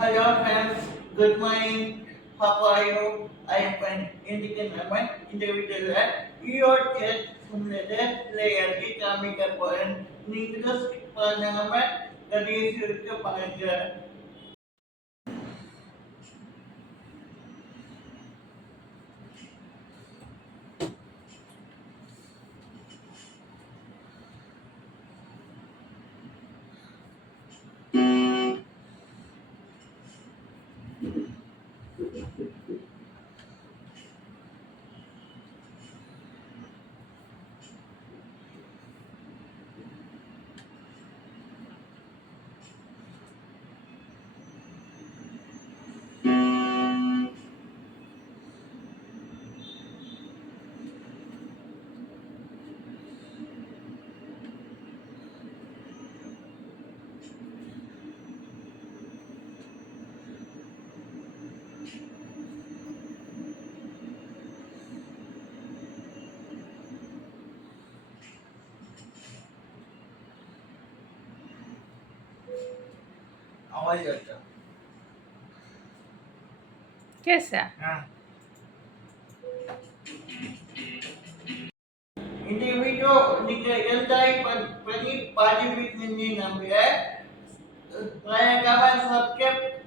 Hello friends, good morning. How are you? I am an Indian woman, individual your church similar layer kami kapan English panama dari surga pangga. आवाज आता. कैसा? हाँ. Individual dikenal pani party with nini namanya. Saya kawan subscribe